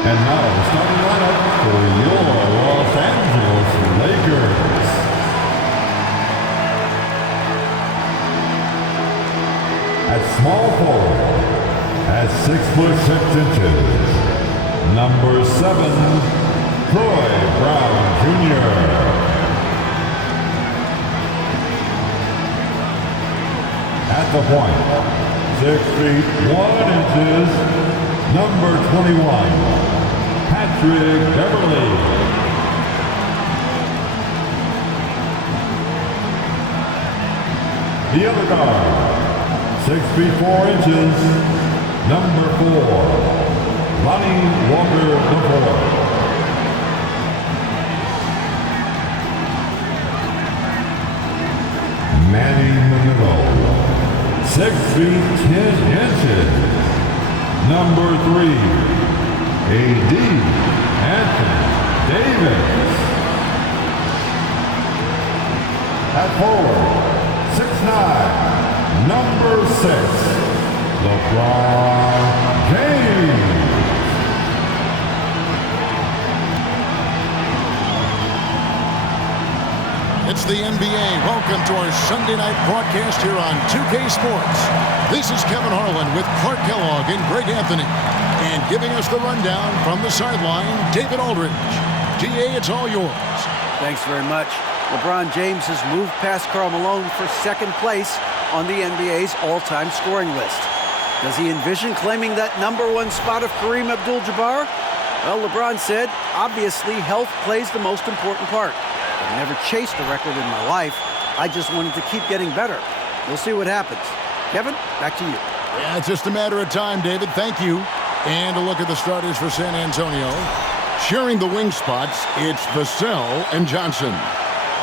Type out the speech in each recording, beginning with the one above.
And now the starting lineup for your Los Angeles Lakers. At small forward, at 6'6", number 7, Troy Brown Jr. At the point, 6 feet 1 inches, number 21, Patrick Beverly. The other guard, 6 feet 4 inches, number 4, Lonnie Walker IV. Manning the middle, 6 feet 10 inches, number 3, A.D. Anthony Davis. At forward, 6'9", number 6, LeBron James. It's the NBA. Welcome to our Sunday night broadcast here on 2K Sports. This is Kevin Harlan with Clark Kellogg and Greg Anthony. And giving us the rundown from the sideline, David Aldridge. DA, it's all yours. Thanks very much. LeBron James has moved past Karl Malone for second place on the NBA's all-time scoring list. Does he envision claiming that #1 spot of Kareem Abdul-Jabbar? Well, LeBron said, obviously health plays the most important part. I've never chased a record in my life. I just wanted to keep getting better. We'll see what happens. Kevin, back to you. Yeah, it's just a matter of time, David. Thank you. And a look at the starters for San Antonio. Sharing the wing spots, it's Vassell and Johnson.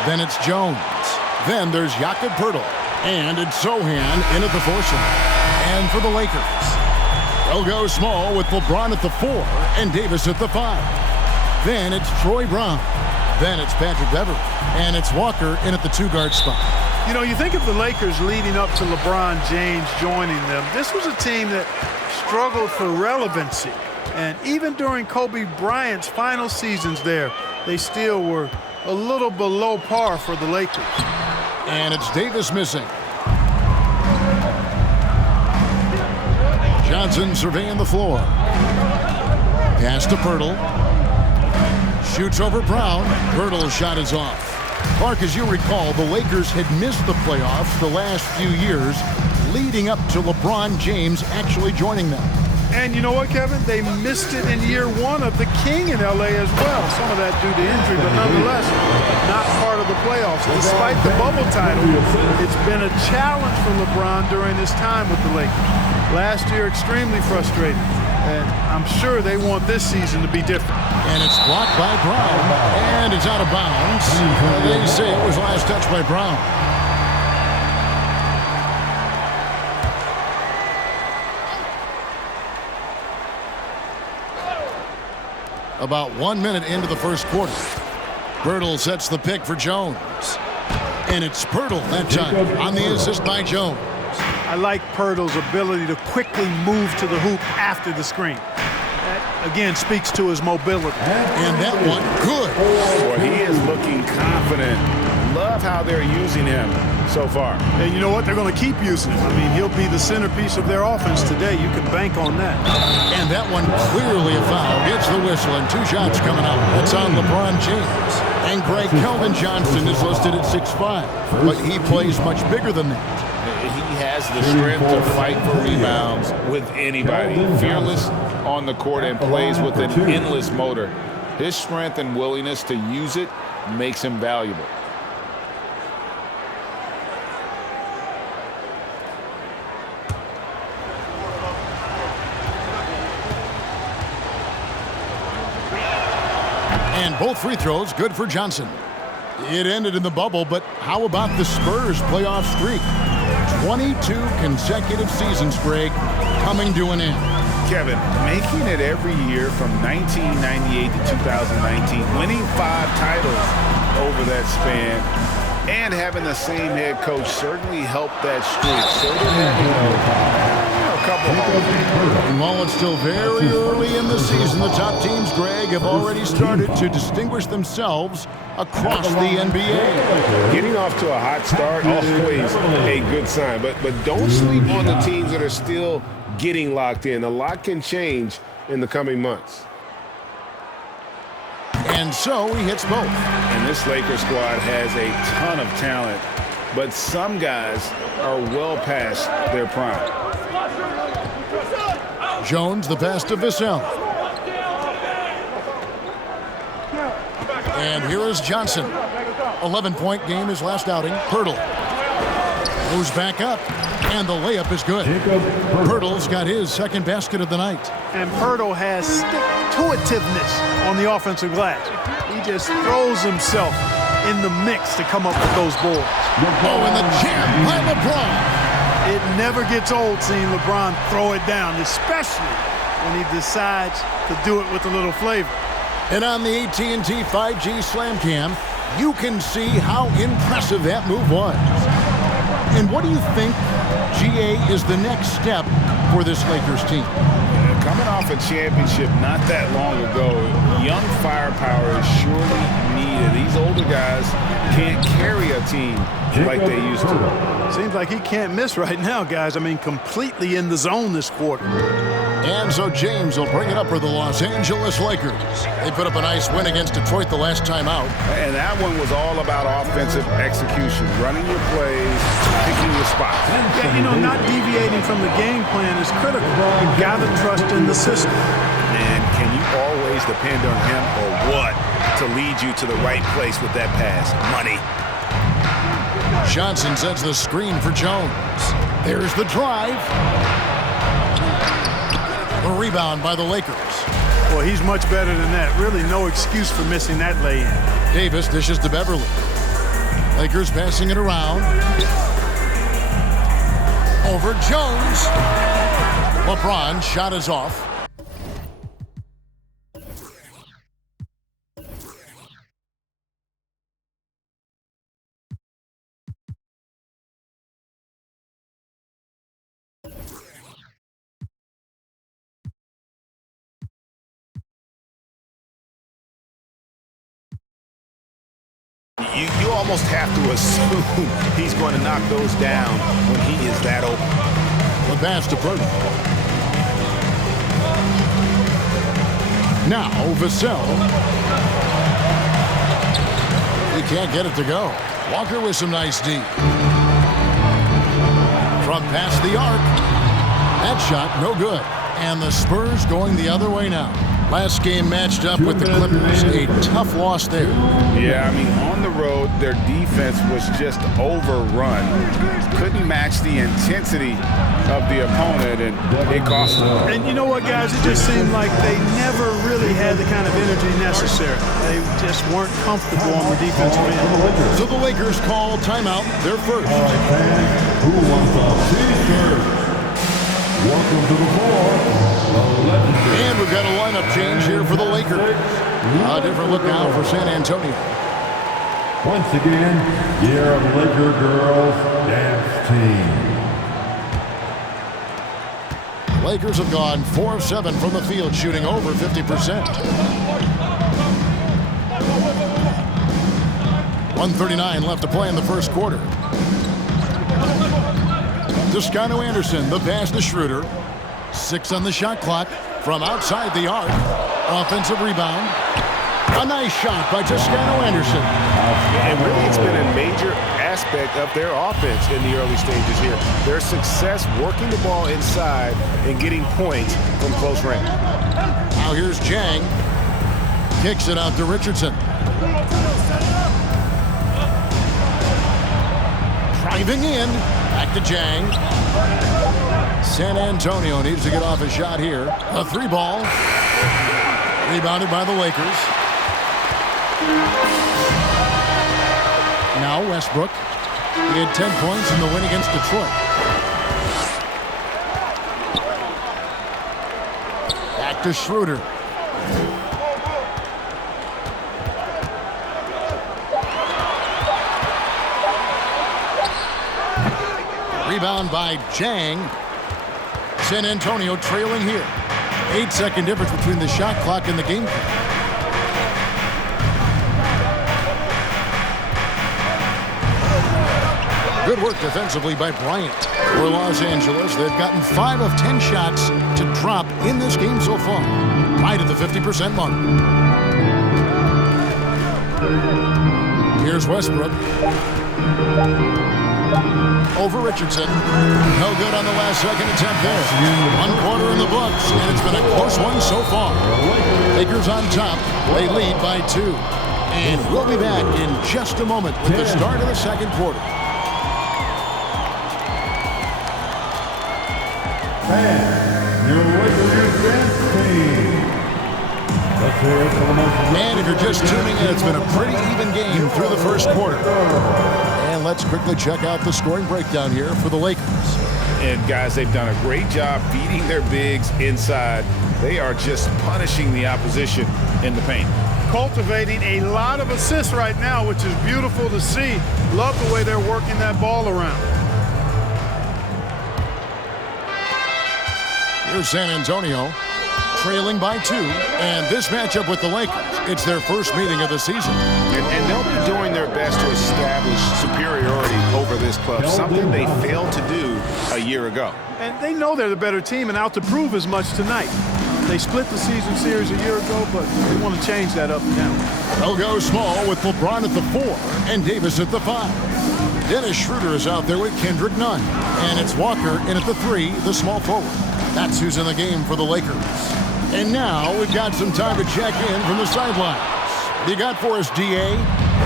Then it's Jones. Then there's Jakob Poeltl. And it's Sohan in at the foursome. And for the Lakers, they'll go small with LeBron at the 4 and Davis at the 5. Then it's Troy Brown. Then it's Patrick Beverly. And it's Walker in at the 2-guard spot. You know, you think of the Lakers leading up to LeBron James joining them. This was a team that struggled for relevancy. And even during Kobe Bryant's final seasons there, they still were a little below par for the Lakers. And it's Davis missing. Johnson surveying the floor. Pass to Poeltl. Shoots over Brown. Poeltl's shot is off. Clark, as you recall, the Lakers had missed the playoffs the last few years, leading up to LeBron James actually joining them. And you know what, Kevin? They missed it in year 1 of the King in L.A. as well. Some of that due to injury, but nonetheless, not part of the playoffs. Despite the bubble title, it's been a challenge for LeBron during his time with the Lakers. Last year, extremely frustrating. And I'm sure they want this season to be different. And it's blocked by Brown. And it's out of bounds. They say it was last touched by Brown. About 1 minute into the first quarter. Poeltl sets the pick for Jones. And it's Poeltl that time on the assist by Jones. I like Poeltl's ability to quickly move to the hoop after the screen. That, again, speaks to his mobility. And that one, good. Boy, he is looking confident. Love how they're using him so far. And you know what? They're going to keep using him. I mean, he'll be the centerpiece of their offense today. You can bank on that. And that one clearly a foul. Gets the whistle, and 2 shots coming up. It's on LeBron James. And Greg, Kelvin Johnson is listed at 6'5", but he plays much bigger than that. He has the strength to fight for rebounds with anybody. Fearless on the court and plays with an endless motor. His strength and willingness to use it makes him valuable. And both free throws good for Johnson. It ended in the bubble, but how about the Spurs playoff streak? 22 consecutive seasons, Greg, coming to an end. Kevin, making it every year from 1998 to 2019, winning 5 titles over that span, and having the same head coach certainly helped that streak. So did having couple home. And while it's still very early in the season, the top teams, Greg, have already started to distinguish themselves across the NBA. Getting off to a hot start, always a good sign. But don't sleep on the teams that are still getting locked in. A lot can change in the coming months. And so he hits both. And this Lakers squad has a ton of talent, but some guys are well past their prime. Jones, the pass to Vassell. And here is Johnson. 11-point game his last outing. Pirtle moves back up, and the layup is good. Pirtle's got his second basket of the night. And Pirtle has stick-to-itiveness on the offensive glass. He just throws himself in the mix to come up with those boards. Oh, and the jam by LeBron. It never gets old seeing LeBron throw it down, especially when he decides to do it with a little flavor. And on the AT&T 5G Slam Cam, you can see how impressive that move was. And what do you think, GA, is the next step for this Lakers team? Coming off a championship not that long ago, young firepower is surely needed. These older guys can't carry a team like they used to. Seems like he can't miss right now, guys. I mean, completely in the zone this quarter. And so James will bring it up for the Los Angeles Lakers. They put up a nice win against Detroit the last time out. And that one was all about offensive execution, running your plays, picking your spots. Yeah, you know, not deviating from the game plan is critical. You got to trust in the system. And can you always depend on him or what to lead you to the right place with that pass? Money. Johnson sets the screen for Jones. There's the drive. A rebound by the Lakers. Well, he's much better than that. Really no excuse for missing that lay-in. Davis dishes to Beverly. Lakers passing it around. Over Jones. LeBron shot is off. You almost have to assume he's going to knock those down when he is that open. The pass to Purdy. Now Vassell. He can't get it to go. Walker with some nice D. From past the arc. That shot no good. And the Spurs going the other way now. Last game matched up with the Clippers. A tough loss there. Yeah, I mean, on the road, their defense was just overrun. Couldn't match the intensity of the opponent, and it cost them. And you know what, guys? It just seemed like they never really had the kind of energy necessary. They just weren't comfortable on the defensive end. So the Lakers call timeout, their first. All right, fans, who wants to see Spurs? Welcome to the floor, the legendary. And we've got a lineup change here for the Lakers. A different look now for San Antonio. Once again, year of Laker girls dance team. Lakers have gone 4 of 7 from the field, shooting over 50%. 1:39 left to play in the first quarter. Toscano Anderson, the pass to Schroeder. 6 on the shot clock from outside the arc. Offensive rebound. A nice shot by Toscano Anderson. And really, it's been a major aspect of their offense in the early stages here. Their success working the ball inside and getting points from close range. Now here's Jang. Kicks it out to Richardson. Driving in. Back to Jang. San Antonio needs to get off a shot here. A 3-ball. Rebounded by the Lakers. Now Westbrook. He had 10 points in the win against Detroit. Back to Schroeder. Rebound by Jang. San Antonio trailing here. 8-second difference between the shot clock and the game clock. Good work defensively by Bryant. For Los Angeles, they've gotten 5 of 10 shots to drop in this game so far. Right at the 50% mark. Here's Westbrook. Over Richardson. No good on the last second attempt there. 1 quarter in the books, and it's been a close one so far. Lakers on top. They lead by 2. And we'll be back in just a moment with the start of the second quarter. Your Lakers dance team. Let's hear it for the most. And if you're just tuning in, it's been a pretty even game through the first quarter. And let's quickly check out the scoring breakdown here for the Lakers. And guys, they've done a great job feeding their bigs inside. They are just punishing the opposition in the paint. Cultivating a lot of assists right now, which is beautiful to see. Love the way they're working that ball around. Here's San Antonio, trailing by 2. And this matchup with the Lakers, it's their first meeting of the season. And they'll be doing their best to establish superiority over this club, something they failed to do a year ago. And they know they're the better team and out to prove as much tonight. They split the season series a year ago, but they want to change that up and down. They'll go small with LeBron at the 4 and Davis at the 5. Dennis Schroeder is out there with Kendrick Nunn. And it's Walker in at the 3, the small forward. That's who's in the game for the Lakers. And now we've got some time to check in from the sidelines. What you got for us, D.A.?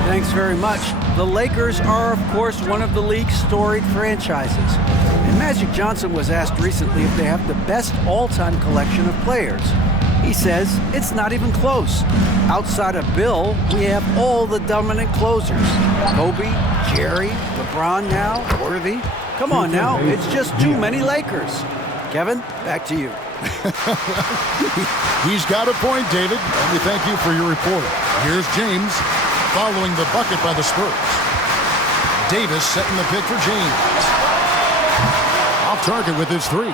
Thanks very much. The Lakers are, of course, one of the league's storied franchises. And Magic Johnson was asked recently if they have the best all-time collection of players. He says it's not even close. Outside of Bill, we have all the dominant closers. Kobe, Jerry, LeBron now, Worthy. Come on now, it's just too many Lakers. Kevin, back to you. He's got a point, David. And we thank you for your report. Here's James following the bucket by the Spurs. Davis setting the pick for James. Off target with his 3.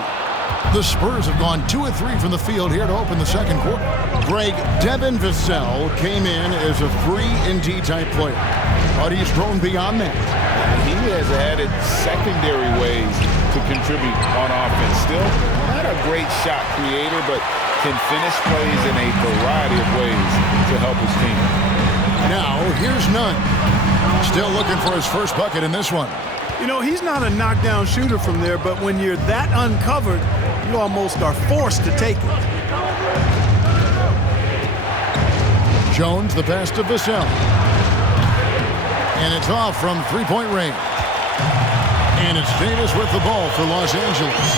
The Spurs have gone 2 of 3 from the field here to open the second quarter. Greg Devin Vassell came in as a 3-and-D type player, but he's grown beyond that. He has added secondary ways to contribute on offense. Still not a great shot creator, but can finish plays in a variety of ways to help his team. Now, here's Nunn. Still looking for his first bucket in this one. You know, he's not a knockdown shooter from there, but when you're that uncovered, you almost are forced to take it. Jones, the pass to Vassell. And it's off from three-point range. And it's Davis with the ball for Los Angeles.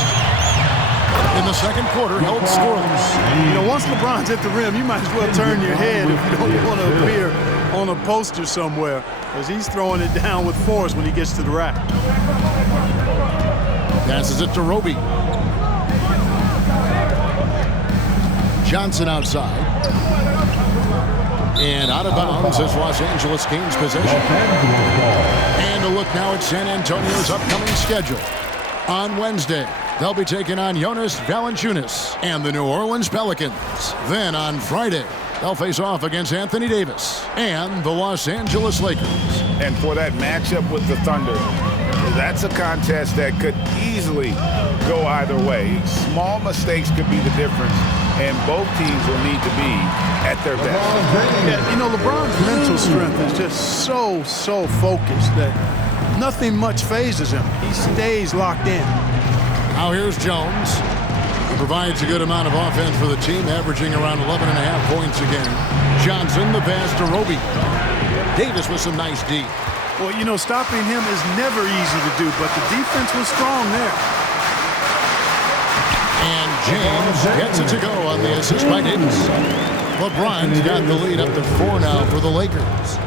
In the second quarter, held scoreless. You know, once LeBron's at the rim, you might as well turn your head if you don't want to appear on a poster somewhere, because he's throwing it down with force when he gets to the rack. Passes it to Roby. Johnson outside. And out of bounds as Los Angeles gains possession. And a look now at San Antonio's upcoming schedule. On Wednesday, they'll be taking on Jonas Valanciunas and the New Orleans Pelicans. Then on Friday, they'll face off against Anthony Davis and the Los Angeles Lakers. And for that matchup with the Thunder, that's a contest that could easily go either way. Small mistakes could be the difference, and both teams will need to be at their best. Yeah, you know, LeBron's mental strength is just so focused that nothing much phases him. He stays locked in. Now here's Jones. He provides a good amount of offense for the team, averaging around 11.5 points a game. Johnson, the pass to Roby. Davis with some nice D. Well, you know, stopping him is never easy to do, but the defense was strong there. And James gets it to go on the assist by Davis. LeBron's got the lead up to 4 now for the Lakers.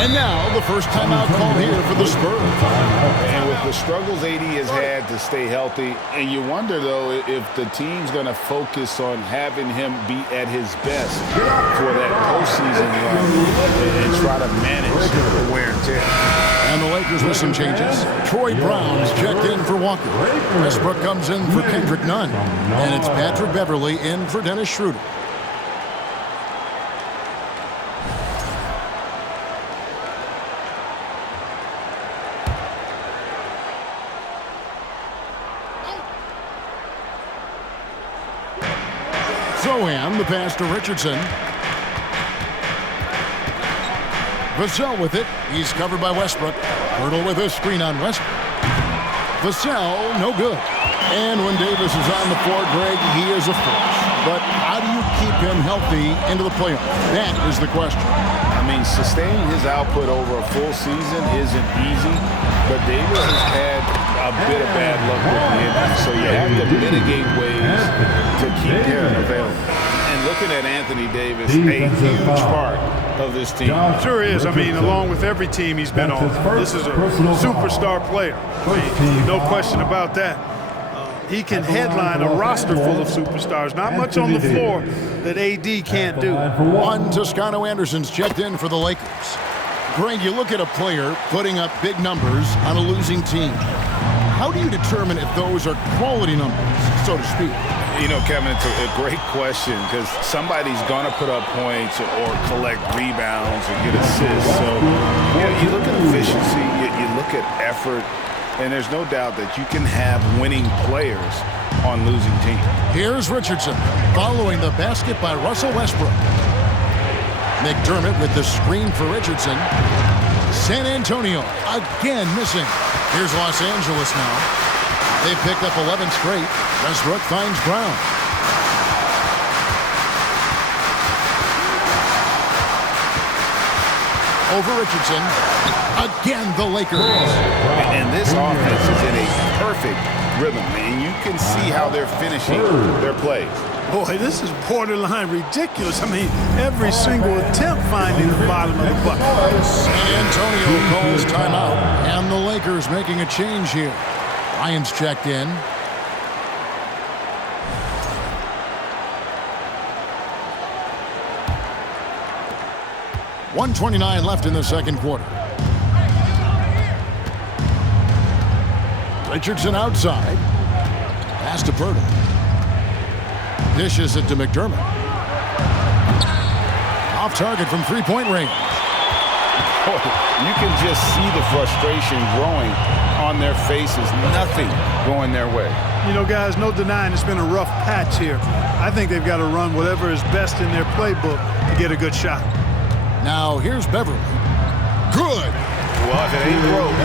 And now the first timeout call here for the Spurs. And with the struggles AD has had to stay healthy, and you wonder, though, if the team's going to focus on having him be at his best for that postseason run and try to manage the wear and tear. And the Lakers with some changes. Troy Brown's checked in for Walker. Westbrook comes in for Kendrick Nunn. And it's Patrick Beverley in for Dennis Schroeder. Zohan, the pass to Richardson. Vassell with it. He's covered by Westbrook. Hurdle with a screen on Westbrook. Vassell, no good. And when Davis is on the floor, Greg, he is a force. But how do you keep him healthy into the playoffs? That is the question. I mean, sustaining his output over a full season isn't easy, but Davis has had a bit of bad luck with the injury, so you have to mitigate ways to keep him available. And looking at Anthony Davis, a huge part of this team. Sure is. I mean, along with every team he's been on, this is a superstar player. No question about that. He can headline a roster full of superstars. Not much on the floor that AD can't do. One Toscano Anderson's checked in for the Lakers. Greg, you look at a player putting up big numbers on a losing team. How do you determine if those are quality numbers, so to speak? You know, Kevin, it's a great question because somebody's going to put up points or collect rebounds or get assists. So, you know, you look at efficiency, you look at effort, and there's no doubt that you can have winning players on losing teams. Here's Richardson following the basket by Russell Westbrook. McDermott with the screen for Richardson. San Antonio again missing. Here's Los Angeles now. They've picked up 11 straight. Westbrook finds Brown. Over Richardson. Again, the Lakers. And this offense is in a perfect rhythm, and you can see how they're finishing their plays. Boy, this is borderline ridiculous. I mean, every single attempt finding the bottom of the bucket. San Antonio calls timeout, and the Lakers making a change here. Ryan's checked in. .129 left in the second quarter. Richardson outside. Pass to Purtle. Dishes it to McDermott. Off target from three-point range. You can just see the frustration growing on their faces. Nothing going their way. You know, guys, no denying it's been a rough patch here. I think they've got to run whatever is best in their playbook to get a good shot. Now here's Beverly. Good. Well, if it ain't broke,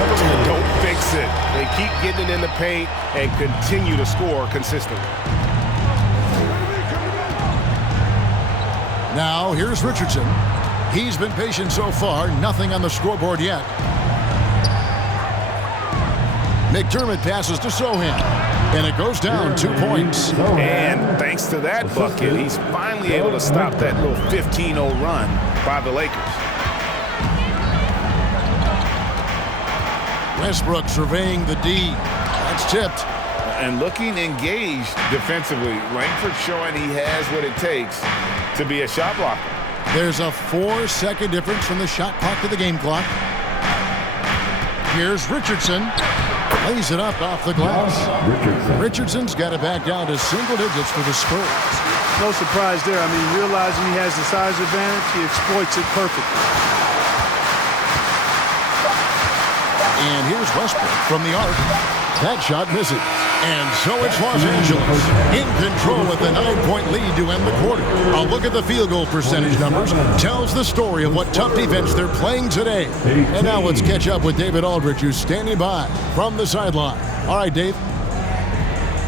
don't fix it. They keep getting it in the paint and continue to score consistently. Now here's Richardson. He's been patient so far. Nothing on the scoreboard yet. McDermott passes to Sohan. And it goes down 2 points. And thanks to that bucket, he's finally able to stop that little 15-0 run by the Lakers. Westbrook surveying the D. That's tipped. And looking engaged defensively. Langford showing he has what it takes to be a shot blocker. There's a 4-second difference from the shot clock to the game clock. Here's Richardson. Lays it up off the glass. Richardson's got it back down to single digits for the Spurs. No surprise there. I mean, realizing he has the size advantage, he exploits it perfectly. And here's Westbrook from the arc. That shot misses. And so it's Los Angeles in control with a 9-point lead to end the quarter. A look at the field goal percentage numbers tells the story of what tough defense they're playing today. And now let's catch up with David Aldrich, who's standing by from the sideline. All right, Dave.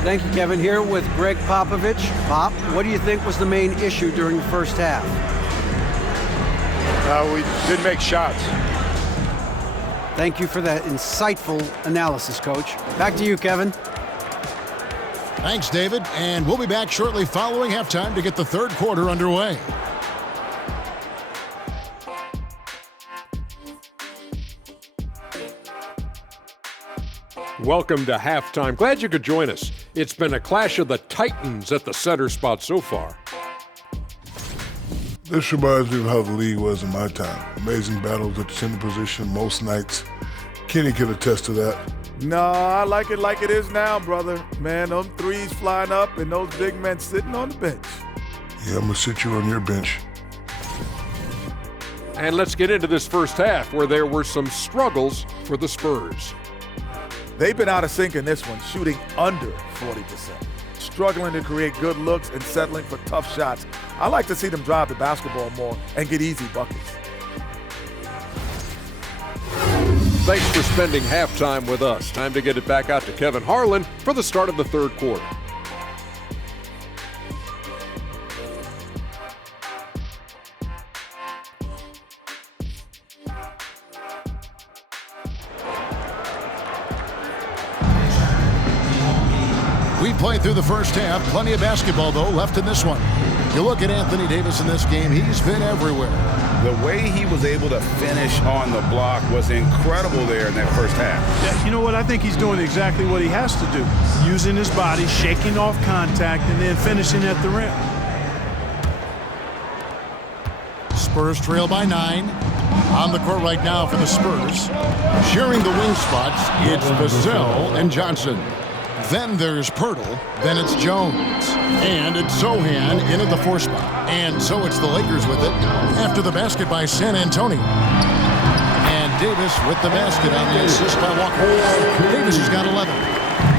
Thank you, Kevin. Here with Greg Popovich. Pop, what do you think was the main issue during the first half? We didn't make shots. Thank you for that insightful analysis, Coach. Back to you, Kevin. Thanks, David. And we'll be back shortly following halftime to get the third quarter underway. Welcome to halftime. Glad you could join us. It's been a clash of the Titans at the center spot so far. This reminds me of how the league was in my time. Amazing battles at the center position most nights. Kenny can attest to that. No, I like it is now, brother. Man, them threes flying up and those big men sitting on the bench. Yeah, I'm going to sit you on your bench. And let's get into this first half where there were some struggles for the Spurs. They've been out of sync in this one, shooting under 40%. Struggling to create good looks and settling for tough shots. I like to see them drive the basketball more and get easy buckets. Thanks for spending halftime with us. Time to get it back out to Kevin Harlan for the start of the third quarter. We played through the first half. Plenty of basketball, though, left in this one. You look at Anthony Davis in this game, he's been everywhere. The way he was able to finish on the block was incredible there in that first half. Yeah, you know what? I think he's doing exactly what he has to do. Using his body, shaking off contact, and then finishing at the rim. Spurs trail by 9. On the court right now for the Spurs. Sharing the wing spots, it's Vassell and Johnson. Then there's Pirtle, then it's Jones, and it's Zohan in at the 4 spot. And so it's the Lakers with it after the basket by San Antonio. And Davis with the basket on the assist by Walker. Davis has got 11.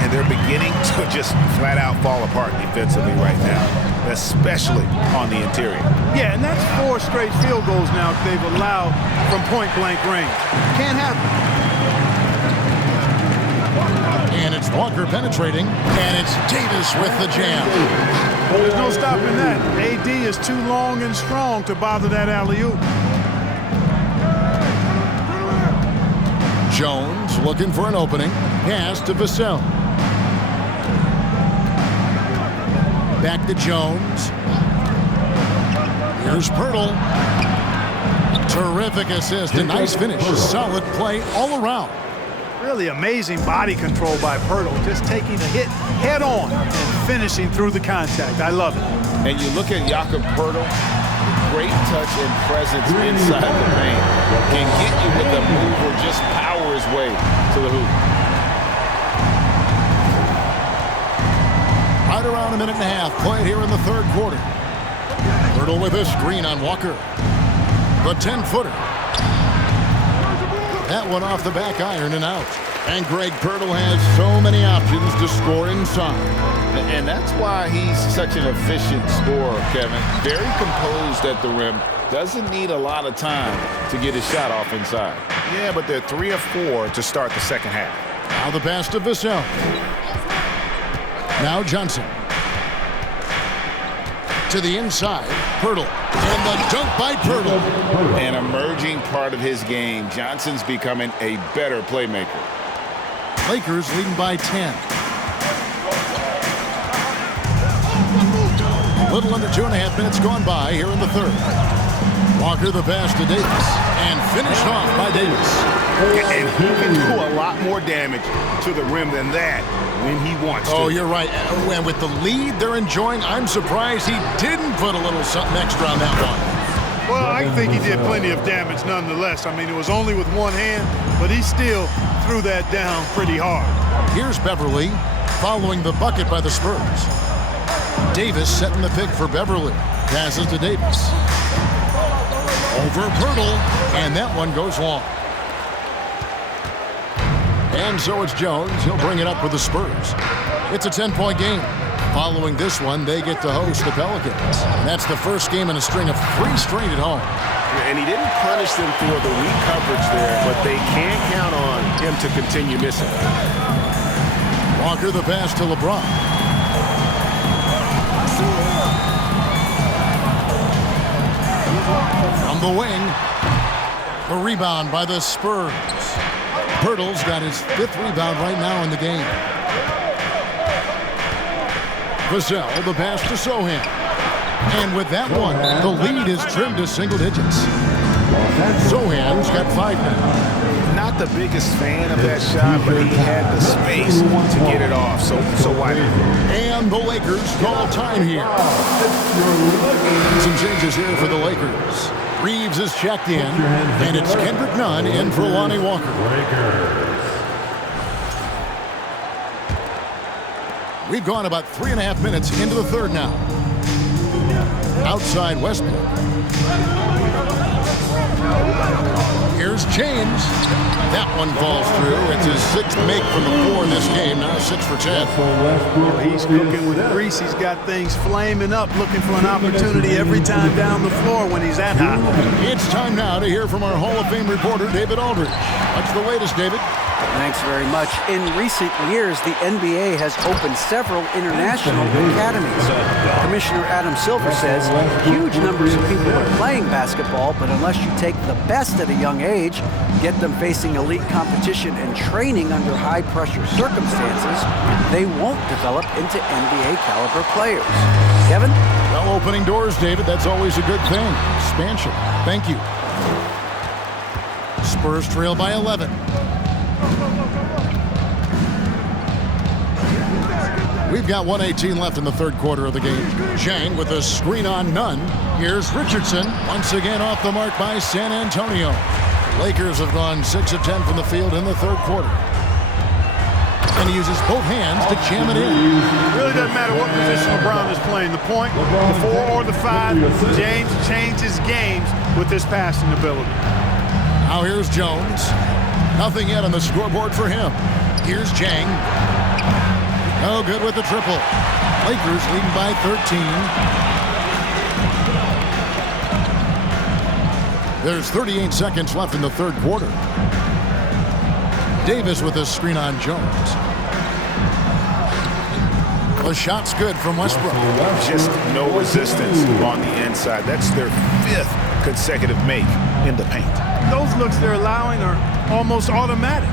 And they're beginning to just flat out fall apart defensively right now, especially on the interior. Yeah, and that's 4 straight field goals now they've allowed from point-blank range. Can't happen. And it's Walker penetrating, and it's Davis with the jam. There's no stopping that. AD is too long and strong to bother that alley-oop. Jones looking for an opening. Pass to Vassell. Back to Jones. Here's Pirtle. Terrific assist. A nice finish. Solid play all around. Really amazing body control by Pirtle, just taking the hit head on and finishing through the contact. I love it. And you look at Jakob Pirtle, great touch and presence inside the paint. Can get you with a move or just power his way to the hoop. Right around a minute and a half played here in the third quarter. Pirtle with a screen on Walker. The 10-footer. That one off the back iron and out. And Greg Pirtle has so many options to score inside. And that's why he's such an efficient scorer, Kevin. Very composed at the rim. Doesn't need a lot of time to get his shot off inside. Yeah, but they're 3 of 4 to start the second half. Now the pass to Vassell. Now Johnson. To the inside, Pirtle. And the dunk by Pirtle. An emerging part of his game. Johnson's becoming a better playmaker. Lakers leading by 10. A little under 2.5 minutes gone by here in the third. Walker the pass to Davis. And finished off by Davis. And he can do a lot more damage to the rim than that when he wants to. Oh, you're right. And with the lead they're enjoying, I'm surprised he didn't put a little something extra on that one. Well, I think he did plenty of damage nonetheless. I mean, it was only with one hand, but he still threw that down pretty hard. Here's Beverly following the bucket by the Spurs. Davis setting the pick for Beverly. Passes to Davis. Over Pirtle, and that one goes long. And so it's Jones. He'll bring it up for the Spurs. It's a 10-point game. Following this one, they get to host the Pelicans. And that's the first game in a string of 3 straight at home. And he didn't punish them for the weak coverage there, but they can't count on him to continue missing. Walker the pass to LeBron. From the wing, the rebound by the Spurs. Pirtle's got his 5th rebound right now in the game. Vassell, the pass to Zohan. And with that one, the lead is trimmed to single digits. Zohan's got 5 now. Not the biggest fan of that shot, but he had the space to get it off, so why not? And the Lakers call time here. Some changes here for the Lakers. Reeves is checked in, and it's Kendrick Nunn in for Lonnie Walker. We've gone about 3.5 minutes into the third now. Outside Westbrook. Here's James. That one falls through. It's his 6th make from the floor in this game. Now 6 for 10. Well, he's cooking with grease. He's got things flaming up, looking for an opportunity every time down the floor when he's that hot. It's time now to hear from our Hall of Fame reporter, David Aldridge. What's the latest, David? Thanks very much. In recent years, the NBA has opened several international academies. Commissioner Adam Silver says huge numbers of people are playing basketball, but unless you take the best at a young age, get them facing elite competition and training under high-pressure circumstances, they won't develop into NBA-caliber players. Kevin? Well, opening doors, David. That's always a good thing. Expansion. Thank you. Spurs trail by 11. We've got 1:18 left in the third quarter of the game. Zhang with a screen on Nunn. Here's Richardson, once again off the mark by San Antonio. Lakers have gone 6 of 10 from the field in the third quarter. And he uses both hands to jam it in. It really doesn't matter what position LeBron is playing. The point, the 4 or the 5, James changes games with his passing ability. Now here's Jones. Nothing yet on the scoreboard for him. Here's Zhang. No good with the triple. Lakers leading by 13. There's 38 seconds left in the third quarter. Davis with a screen on Jones. The shot's good from Westbrook. Just no resistance on the inside. That's their 5th consecutive make in the paint. Those looks they're allowing are almost automatic.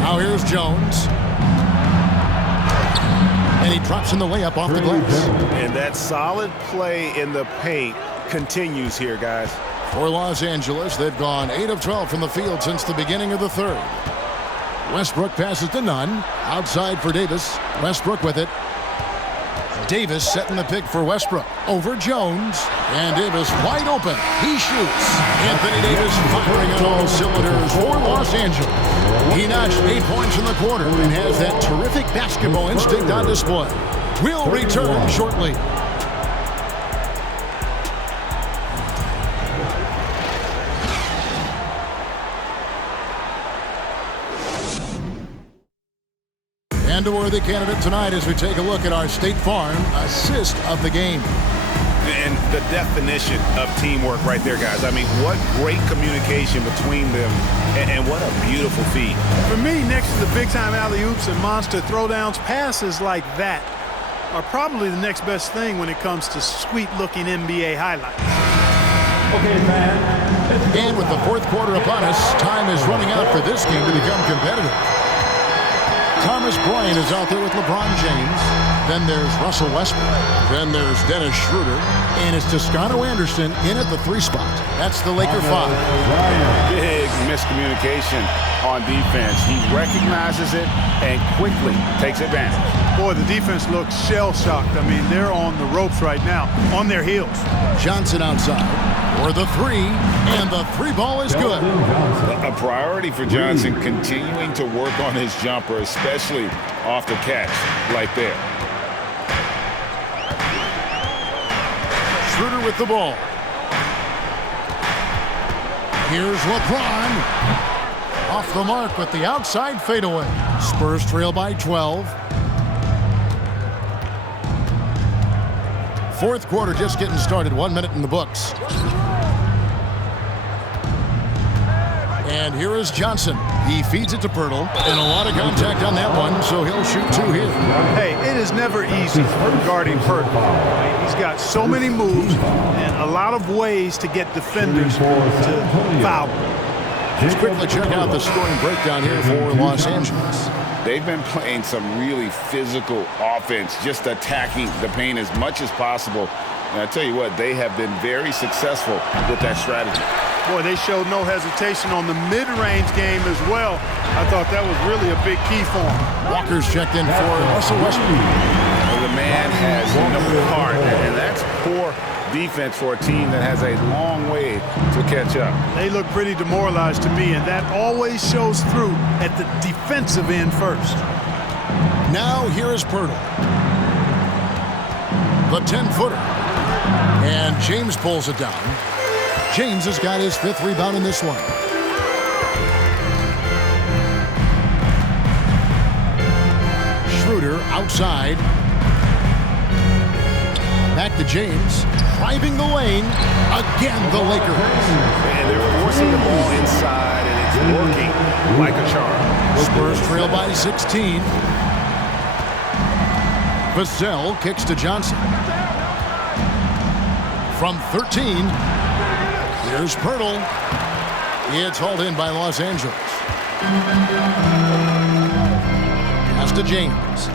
Now here's Jones. And he drops in the layup off the glass. And that solid play in the paint continues here, guys. For Los Angeles, they've gone 8 of 12 from the field since the beginning of the third. Westbrook passes to Nunn. Outside for Davis. Westbrook with it. Davis setting the pick for Westbrook. Over Jones. And Davis wide open. He shoots. Anthony Davis firing on all cylinders for Los Angeles. He notched 8 points in the quarter and has that terrific basketball instinct on display. We'll return shortly. And a worthy candidate tonight as we take a look at our State Farm assist of the game. And the definition of teamwork right there, guys. I mean, what great communication between them, and what a beautiful feat. For me, next to the big-time alley-oops and monster throwdowns, passes like that are probably the next best thing when it comes to sweet-looking NBA highlights. And with the fourth quarter upon us, time is running out for this game to become competitive. Thomas Bryant is out there with LeBron James. Then there's Russell Westbrook. Then there's Dennis Schroeder. And it's Toscano Anderson in at the 3 spot. That's the Laker 5. Big miscommunication on defense. He recognizes it and quickly takes advantage. Boy, the defense looks shell-shocked. I mean, they're on the ropes right now, on their heels. Johnson outside for the 3, and the 3 ball is good. A priority for Johnson, continuing to work on his jumper, especially off the catch like that. Schroeder with the ball. Here's LeBron. Off the mark with the outside fadeaway. Spurs trail by 12. Fourth quarter just getting started. 1 minute in the books. And here is Johnson. He feeds it to Pirtle. And a lot of contact on that one, so he'll shoot 2 here. Hey, it is never easy guarding Pirtle. He's got so many moves and a lot of ways to get defenders to foul. Let's quickly check out the scoring breakdown here for Los Angeles. They've been playing some really physical offense, just attacking the paint as much as possible. And I tell you what, they have been very successful with that strategy. Boy, they showed no hesitation on the mid-range game as well. I thought that was really a big key for them. Walker's checked in for Russell Westbrook. Well, the man has no heart, and that's poor defense for a team that has a long way to catch up. They look pretty demoralized to me, and that always shows through at the defensive end first. Now here is Pirtle. The 10-footer. And James pulls it down. James has got his 5th rebound in this one. Schroeder outside. Back to James. Driving the lane. Again, the Lakers. And they're forcing the ball inside, and it's working like a charm. Spurs trail by 16. Vassell kicks to Johnson. From 13, here's Pirtle. It's hauled in by Los Angeles. Pass to James.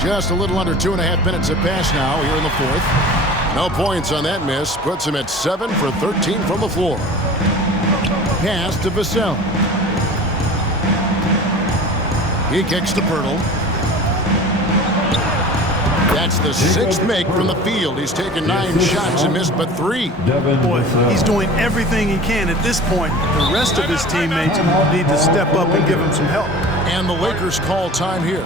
Just a little under 2.5 minutes have passed now here in the 4th. No points on that miss. Puts him at 7 for 13 from the floor. Pass to Vassell. He kicks to Pirtle. That's the 6th make from the field. He's taken 9 shots and missed but 3. Boy, he's doing everything he can at this point. The rest of his teammates need to step up and give him some help. And the Lakers call time here.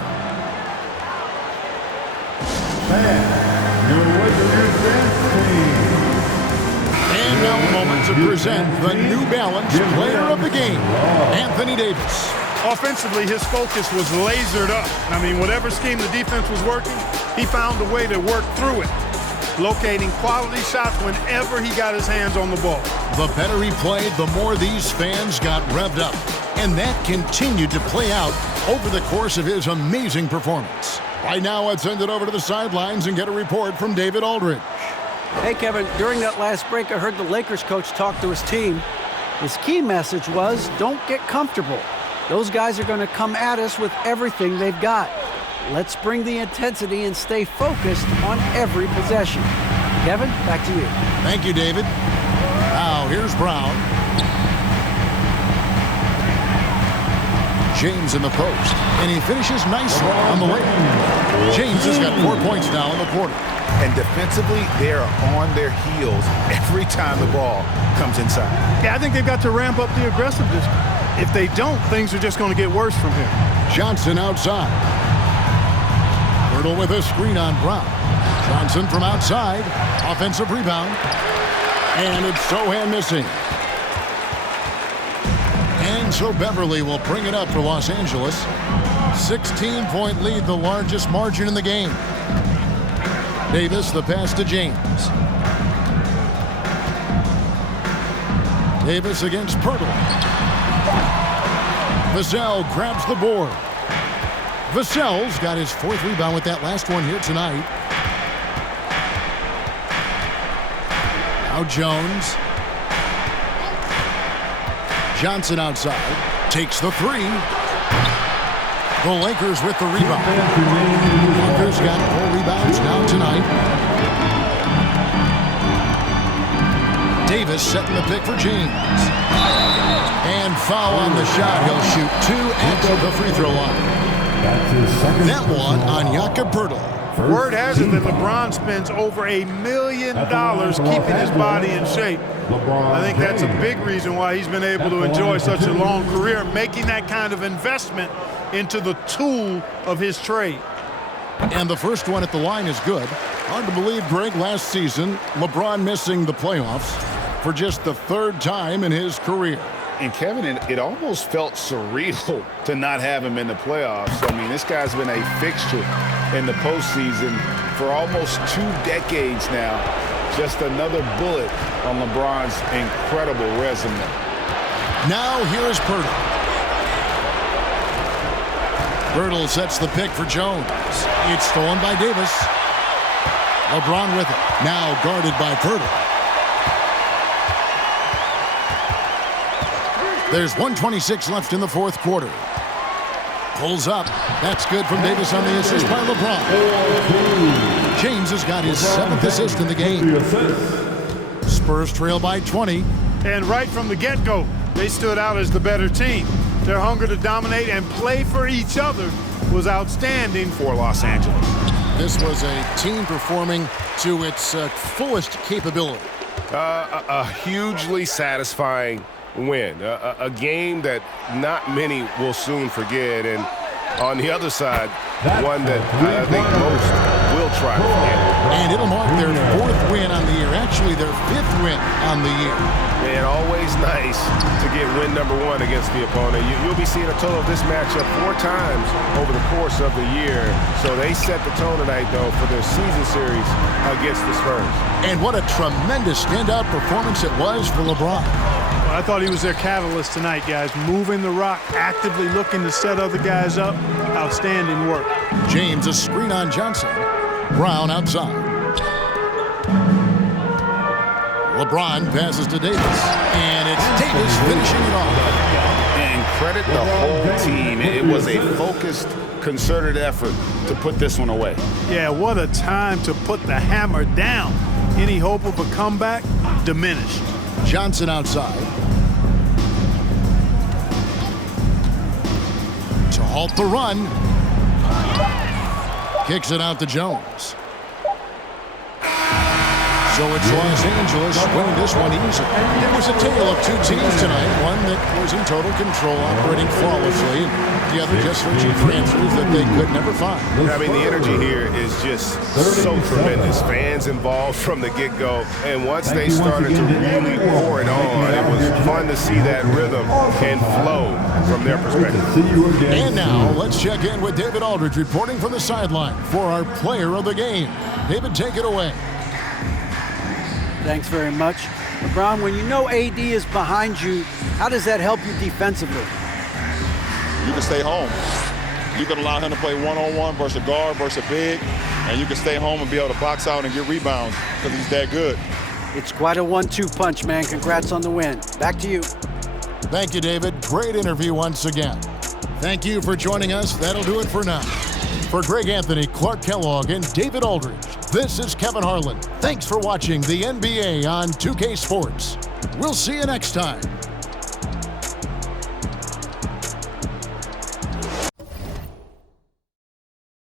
And now a moment to present the New Balance Player of the Game, Anthony Davis. Offensively, his focus was lasered up. I mean, whatever scheme the defense was working, he found a way to work through it, locating quality shots whenever he got his hands on the ball. The better he played, the more these fans got revved up. And that continued to play out over the course of his amazing performance. Right now, let's send it over to the sidelines and get a report from David Aldridge. Hey, Kevin, during that last break, I heard the Lakers coach talk to his team. His key message was, don't get comfortable. Those guys are going to come at us with everything they've got. Let's bring the intensity and stay focused on every possession. Kevin, back to you. Thank you, David. Now, here's Brown. James in the post, and he finishes nicely on the layup. James has got 4 points now in the quarter. And defensively, they are on their heels every time the ball comes inside. Yeah, I think they've got to ramp up the aggressiveness. If they don't, things are just going to get worse from here. Johnson outside. Pirtle with a screen on Brown. Johnson from outside. Offensive rebound. And it's Sohan missing. And so Beverly will bring it up for Los Angeles. 16-point lead, the largest margin in the game. Davis, the pass to James. Davis against Pirtle. Vassell grabs the board. Vassell's got his 4th rebound with that last one here tonight. Now Jones. Johnson outside. Takes the 3. The Lakers with the rebound. Lakers got 4 rebounds now tonight. Davis setting the pick for James. And foul on the shot. He'll shoot 2 at the free throw line. That one on Jakob Pirtle. Word has it that LeBron spends over $1 million keeping his body in shape. I think that's a big reason why he's been able to enjoy such a long career, making that kind of investment into the tool of his trade. And the first one at the line is good. Hard to believe, Greg, last season, LeBron missing the playoffs for just the 3rd time in his career. And Kevin, it almost felt surreal to not have him in the playoffs. I mean, this guy's been a fixture in the postseason for almost 2 decades now. Just another bullet on LeBron's incredible resume. Now here is Pirtle. Pirtle sets the pick for Jones. It's stolen by Davis. LeBron with it. Now guarded by Pirtle. There's 1:26 left in the 4th quarter. Pulls up. That's good from Davis on the assist by LeBron. James has got his 7th assist in the game. Spurs trail by 20. And right from the get-go, they stood out as the better team. Their hunger to dominate and play for each other was outstanding for Los Angeles. This was a team performing to its fullest capability. A hugely satisfying win. A game that not many will soon forget. And on the other side, one that I think most will try to forget. And it'll mark their 4th win on the year. Actually, their 5th win on the year. And always nice to get win number 1 against the opponent. You'll be seeing a total of this matchup 4 times over the course of the year. So they set the tone tonight, though, for their season series against the Spurs. And what a tremendous standout performance it was for LeBron. I thought he was their catalyst tonight, guys. Moving the rock, actively looking to set other guys up. Outstanding work. James, a screen on Johnson. Brown outside. LeBron passes to Davis. And it's Davis finishing it off. And credit the whole team. It was a focused, concerted effort to put this one away. Yeah, what a time to put the hammer down. Any hope of a comeback? Diminished. Johnson outside. To halt the run. Kicks it out to Jones. So it's Los Angeles winning this one easy. It was a tale of 2 teams tonight. One that was in total control, operating flawlessly. The other just searching for answers that they could never find. I mean, the energy here is just so tremendous. Fans involved from the get-go. And once they started to really pour it on, it was fun to see that rhythm and flow from their perspective. And now, let's check in with David Aldridge reporting from the sideline for our player of the game. David, take it away. Thanks very much. LeBron, when you know AD is behind you, how does that help you defensively? You can stay home. You can allow him to play one-on-one versus a guard versus a big, and you can stay home and be able to box out and get rebounds because he's that good. It's quite a 1-2 punch, man. Congrats on the win. Back to you. Thank you, David. Great interview once again. Thank you for joining us. That'll do it for now. For Greg Anthony, Clark Kellogg, and David Aldridge, this is Kevin Harlan. Thanks for watching the NBA on 2K Sports. We'll see you next time.